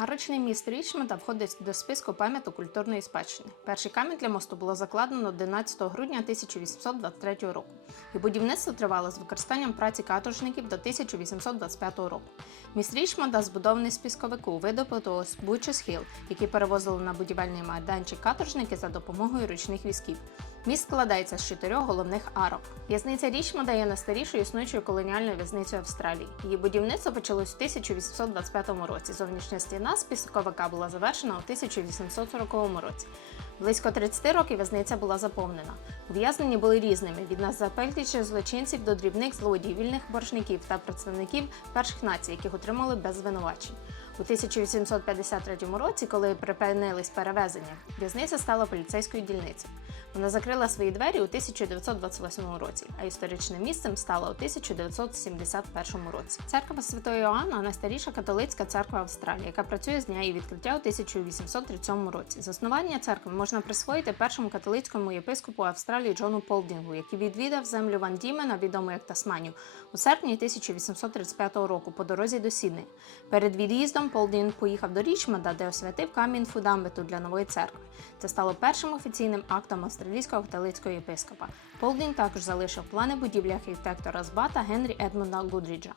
Арочний міст Річмонда входить до списку пам'яток культурної спадщини. Перший камінь для мосту було закладено 11 грудня 1823 року, і будівництво тривало з використанням праці каторжників до 1825 року. Міст Річмонда збудований з пісковику, видобутого з Бучес Хіл, які перевозили на будівельний майданчик каторжники за допомогою ручних візків. Міст складається з чотирьох головних арок. В'язниця Річмонда є найстарішою існуючою колоніальною в'язницею Австралії. Її будівництво почалось у 1825 році. Зовнішня стіна з пісковика була завершена у 1840 році. Близько 30 років в'язниця була заповнена. Ув'язнені були різними від незапекліших злочинців до дрібних злодіїв, вільних боржників та представників перших націй, яких отримали без звинувачень. У 1853 році, коли припинились перевезення, в'язниця стала поліцейською дільницею. Вона закрила свої двері у 1928 році, а історичним місцем стала у 1971 році. Церква Святого Іоанна найстаріша католицька церква Австралії, яка працює з дня її відкриття у 1837 році. Заснування церкви можна присвоїти першому католицькому єпископу Австралії Джону Полдінгу, який відвідав землю Ван Дімена, відому як Тасманію, у серпні 1835 року по дорозі до Сіднея. Перед від'їздом Полдінг поїхав до Річмонда, де освятив камінь фундаменту для нової церкви. Це стало першим офіційним актом австралійського католицького єпископа. Полдін також залишив плани будівлі архітектора з Бата Генрі Едмунда Гудріджа.